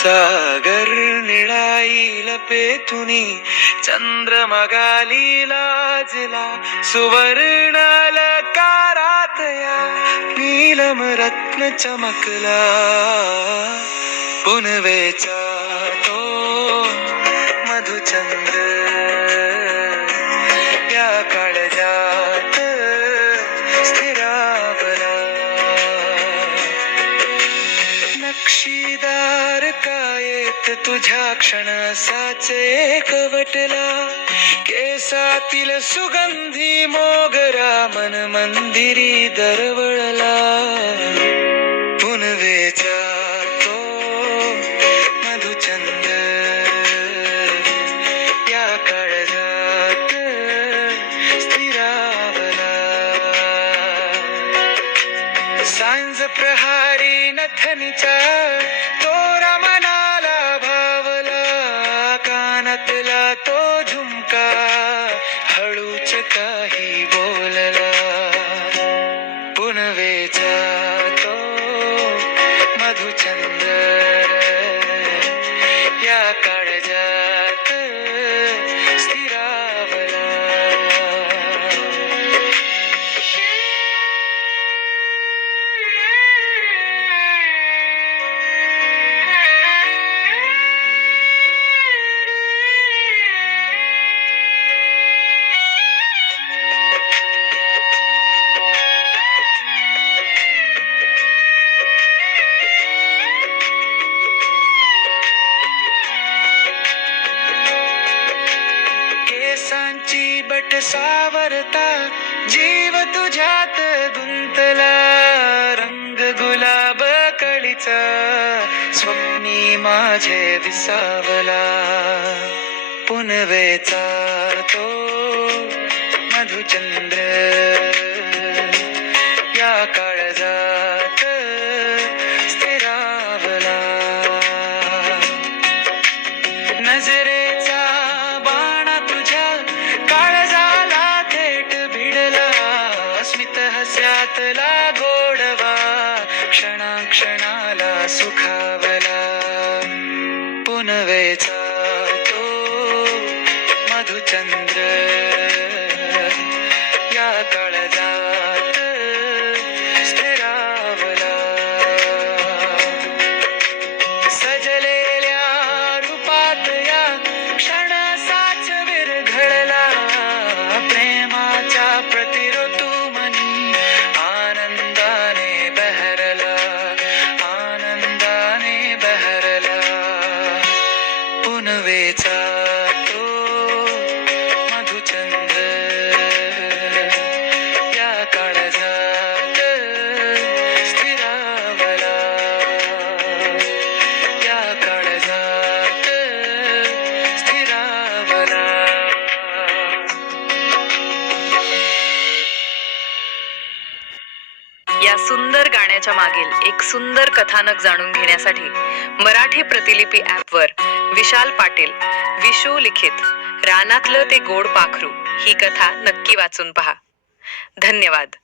सागर निळाईल पेतुनी चंद्रमगाली लाजला सुवर्णाल कारातया नीलम रत्न चमकला. पुनवेचा तो मधुचंद्र कायेत तुझ्या क्षण साचे कवटला केसातील सुगंधी मोगरा मन मंदिरी दरवळला. पुनवेचा तो मधुचंद. या काळजात स्थिरावला. सांज प्रहारी नथनीचा हळूच काही बोलला केसांची बट सावरता जीव तुझ्यात गुंतला रंग गुलाब कळीचा स्वप्नी माझे विसावला पुनवेचा तो मधुचंद्र. क्षणाला सुखावला पुनवेचा या सुंदर गाण्याच्या मागील एक सुंदर कथानक जाणून घेण्यासाठी मराठी प्रतिलिपी ॲपवर विशाल पाटील विशू लिखित रानातलं ते गोड पाखरू ही कथा नक्की वाचून पहा. धन्यवाद.